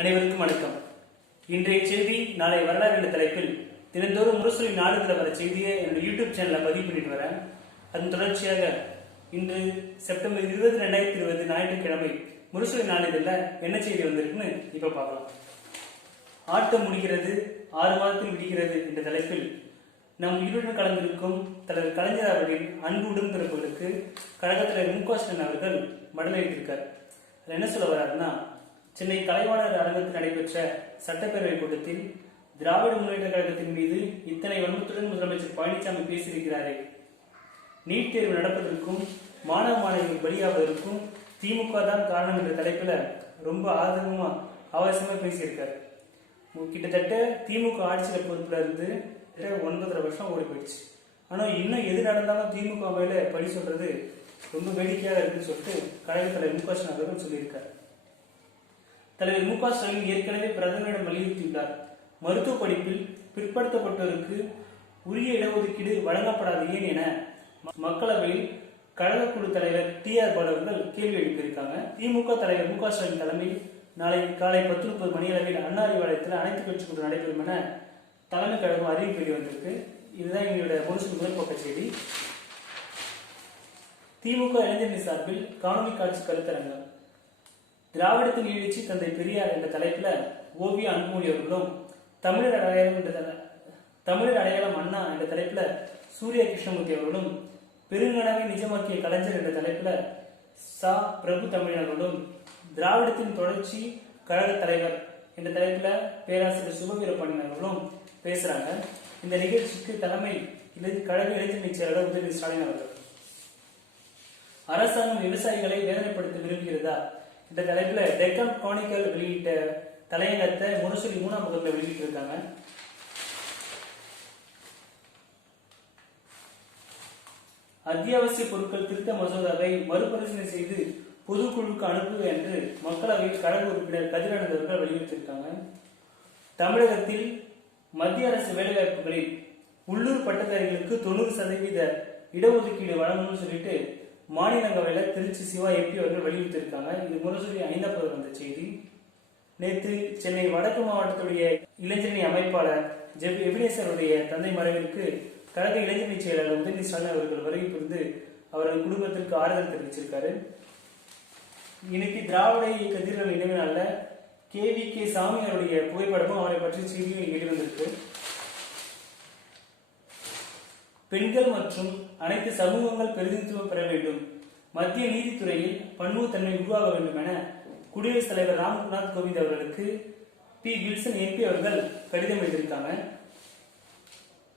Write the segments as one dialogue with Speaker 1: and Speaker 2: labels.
Speaker 1: அனைவருக்கும் வணக்கம். இன்றைய செய்தி நாளை வரலாறு என்ற தலைப்பில் தினந்தோறும் முரசொலி நாடுகளில் வர செய்தியை என்னோட யூடியூப் சேனலில் பதிவு பண்ணிட்டு வரேன். அதன் தொடர்ச்சியாக இன்று செப்டம்பர் இருபது ரெண்டாயிரத்தி இருபது ஞாயிற்றுக்கிழமை முரசொலி நாளிதழில் என்ன செய்தி வந்திருக்குன்னு இப்போ பார்க்கலாம். ஆட்டம் முடிகிறது ஆறு மாதத்தில் விடுகிறது என்ற தலைப்பில் நம் உயிருடன் கலந்திருக்கும் தலைவர் கலைஞர் அவர்களின் அன்பு உடன்பிறப்புகளுக்கு கழகத்தில் மு க ஸ்டாலின் அவர்கள் மடலை எடுத்திருக்கார் அதில் என்ன சொல்ல வர்றாருன்னா சென்னை கலைவாணர் அரங்கத்தில் நடைபெற்ற சட்டப்பேரவை கூட்டத்தில் திராவிட முன்னேற்ற கழகத்தின் மீது இத்தனை வன்மத்துடன் முதலமைச்சர் பழனிசாமி பேசியிருக்கிறாரே. நீட் தேர்வு நடப்பதற்கும் மாணவ மாணவிகள் பலியாவதற்கும் திமுக தான் காரணம் என்ற தலைப்புல ரொம்ப ஆதரவமா அவசியமா பேசியிருக்காரு. கிட்டத்தட்ட திமுக ஆட்சியில் பொறுப்புல இருந்து ஒன்பதரை வருஷம் ஓடி போயிடுச்சு. ஆனா இன்னும் எது நடந்தாலும் திமுக மேல பழி சொல்றது ரொம்ப வேடிக்கையாக இருக்குன்னு சொல்லிட்டு கழக தலைவர் முக ஸ்டாலின் அவர்கள் சொல்லியிருக்காரு. தலைவர் மு க ஸ்டாலின் ஏற்கனவே பிரதமரிடம் வலியுறுத்தியுள்ளார். மருத்துவ படிப்பில் பிற்படுத்தப்பட்டோருக்கு உரிய இடஒதுக்கீடு வழங்கப்படாது ஏன் என மக்களவையில் கழக குழு தலைவர் டி ஆர் பாலு அவர்கள் கேள்வி எழுப்பியிருக்காங்க. திமுக தலைவர் மு க ஸ்டாலின் தலைமையில் நாளை காலை பத்து முப்பது மணியளவில் அண்ணா அறிவாலயத்தில் அனைத்து கட்சி கூட்டம் நடைபெறும் என தலைமை கழகம் அறிவிப்பு வெளிவந்திருக்கு இதுதான் எங்களுடைய முழுசு முதல் பக்க செய்தி. திமுக இளைஞரணி சார்பில் காணொலி காட்சி கருத்தரங்கம். திராவிடத்தின் எழுச்சி தந்தை பெரியார் என்ற தலைப்புல ஓவிய அன்புமொழி அவர்களும் தமிழர் அடையாளம் என்ற தமிழர் அடையாளம் அண்ணா என்ற தலைப்புல சூரிய கிருஷ்ணமூர்த்தி அவர்களும் பெருங்கனவை நிஜமாக்கிய கலைஞர் என்ற தலைப்புல சா. பிரபு தமிழன் அவர்களும் திராவிடத்தின் தொடர்ச்சி கழக தலைவர் என்ற தலைப்புல பேராசிரியர் சுபவீரபாண்டியன் அவர்களும் பேசுறாங்க. இந்த நிகழ்ச்சிக்கு தலைமை கழக இளைஞரணி செயலாளர் உதயநிதி ஸ்டாலின் அவர்கள். அரசாங்கம் விவசாயிகளை வேதனைப்படுத்த விரும்புகிறதா? இந்த தலைப்புல டெக்கன் கானிக்கல் வெளியிட்ட தலையங்கத்தை முரசொலி மூணாம் பக்கத்துல வெளியிட்டிருக்காங்க. அத்தியாவசிய பொருட்கள் திருத்த மசோதாவை மறுபரிசீலனை செய்து பொதுக்குழுக்கு அனுப்பு என்று மக்களவையில் கழக உறுப்பினர் கதிரானந்த் அவர்கள் வலியுறுத்தியிருக்காங்க தமிழகத்தில் மத்திய அரசு வேலைவாய்ப்புகளில் உள்ளூர் பட்டதாரிகளுக்கு தொண்ணூறு சதவீத இடஒதுக்கீடு வழங்கணும்னு சொல்லிட்டு மாநிலங்களவையில் திருச்சி சிவா எம்பி அவர்கள் வலியுறுத்தியிருக்காங்க. இது முரசொலி ஐந்தாவது வந்த செய்தி. நேற்று சென்னை வடக்கு மாவட்டத்துடைய இளைஞரணி அமைப்பாளர் ஜெப் எபினேசருடைய தந்தை மறைவிற்கு கழக இளைஞரணி செயலாளர் உதயநிதி ஸ்டாலின் அவர்கள் வருகை புரிந்து அவரது குடும்பத்திற்கு ஆறுதல் தெரிவிச்சிருக்காரு. இன்னைக்கு திராவிட இயக்க தீர்வு நினைவு கே வி கே சாமி அவருடைய புகைப்படமும் அவரை பற்றி செய்தியும் வெளிவந்திருக்கு. பெண்கள் மற்றும் அனைத்து சமூகங்கள் பிரதிநிதித்துவம் பெற வேண்டும். மத்திய நீதித்துறையில் பன்முகத்தன்மை உருவாக வேண்டும் என குடியரசுத் தலைவர் ராம்நாத் கோவிந்த் அவர்களுக்கு பி. வில்சன் எம்பி அவர்கள் கடிதம் எழுதியிருக்காங்க.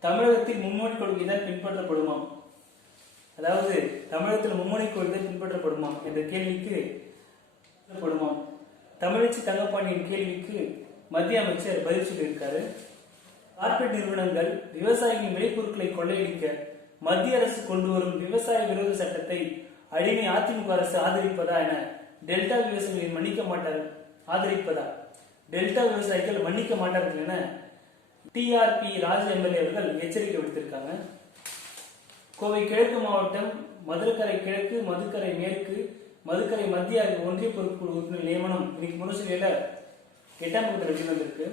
Speaker 1: தமிழகத்தில் மும்மொழி கொள்கை தான் பின்பற்றப்படுமாம். அதாவது தமிழகத்தில் மும்மொழி கொள்கை பின்பற்றப்படுமாம் என்ற கேள்விக்கு படுமாம் தமிழச்சி தங்கப்பாண்டியின் கேள்விக்கு மத்திய அமைச்சர் பதில் சொல்லியிருக்காரு. கார்பரேட் நிறுவனங்கள் விவசாயிகளின் விளைபொருட்களை கொள்ளையடிக்க மத்திய அரசு கொண்டு வரும் விவசாய விரோத சட்டத்தை அடிமை அதிமுக அரசு ஆதரிப்பதா என டெல்டா விவசாயிகளை மன்னிக்க மாட்டார் ஆதரிப்பதா? டெல்டா விவசாயிகள் மன்னிக்க மாட்டார்கள் என டிஆர்பி ராஜ் எம்எல்ஏ அவர்கள் எச்சரிக்கை விடுத்திருக்காங்க. கோவை கிழக்கு மாவட்டம் மதுரக்கரை கிழக்கு மதுக்கரை மேற்கு மதுக்கரை மத்திய ஒன்றிய பொறுப்புக்குழு உறுப்பினர் நியமனம் இன்னைக்கு முரசொலியில எட்டாம் வகுப்பு வெளிவந்திருக்கு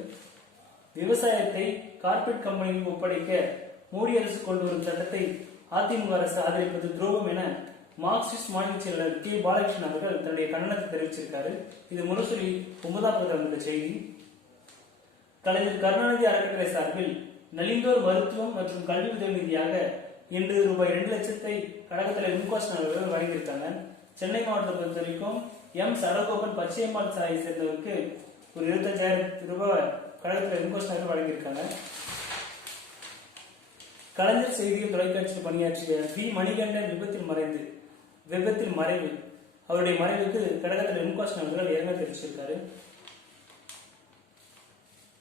Speaker 1: விவசாயத்தை கார்பரேட் கம்பெனிகளுக்கு ஒப்படைக்க மோடி அரசு கொண்டு வரும் சட்டத்தை அதிமுக அரசு ஆதரிப்பது துரோகம் என மார்க்சிஸ்ட் மாநில செயலாளர் கே. பாலகிருஷ்ணன் அவர்கள் தன்னுடைய கண்டனத்தை தெரிவிச்சிருக்காரு. இது முரசொலி ஒன்பதாம் இந்த செய்தி. கலைஞர் கருணாநிதி அறக்கட்டளை சார்பில் நலிந்தோர் மருத்துவம் மற்றும் கல்வி உதவி நிதியாக இன்று ரூபாய் இரண்டு லட்சத்தை கழகத்தில் முன்கோஷன் அவர்கள் வழங்கியிருக்காங்க. சென்னை மாவட்டத்தை பொறுத்த வரைக்கும் எம். சரகோபன் பச்சையம்மாள் சாயை சேர்ந்தவருக்கு ஒரு இருபத்தஞ்சாயிரம் ரூபாய் கழகத்தில் தலைவர் வழங்கியிருக்காங்க. கலைஞர் செய்தியில் தொலைக்காட்சியில் பணியாற்றிய வி மணிகண்டன் விபத்தில் மறைந்து விபத்தில் மறைவு. அவருடைய மறைவுக்கு கழகத்தில் மு அவர்கள் இரங்கல் தெரிவிச்சிருக்காரு.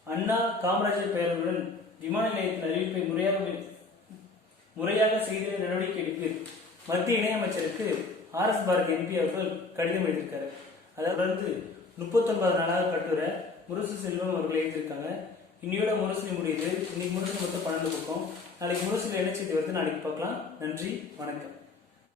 Speaker 1: அண்ணா காமராஜர் பெயர்களுடன் விமான நிலையத்தின் அறிவிப்பை முறையாக முறையாக செய்து நடவடிக்கை எடுப்பீர். மத்திய இணையமைச்சருக்கு ஆர் எஸ் பாரதி எம்பி அவர்கள் கடிதம் எழுதியிருக்காரு. அதை தொடர்ந்து முப்பத்தொன்பது நாளாக கட்டுரை. முரசு செல்வம் அவர்கள் எழுதியிருக்காங்க. இன்னையோட முரசு முடியுது. இன்னைக்கு முரசு மொத்தம் பன்னெண்டு பக்கம். நாளைக்கு முரசுல என்ன செய்தி வருது நாளைக்கு பார்க்கலாம். நன்றி. வணக்கம்.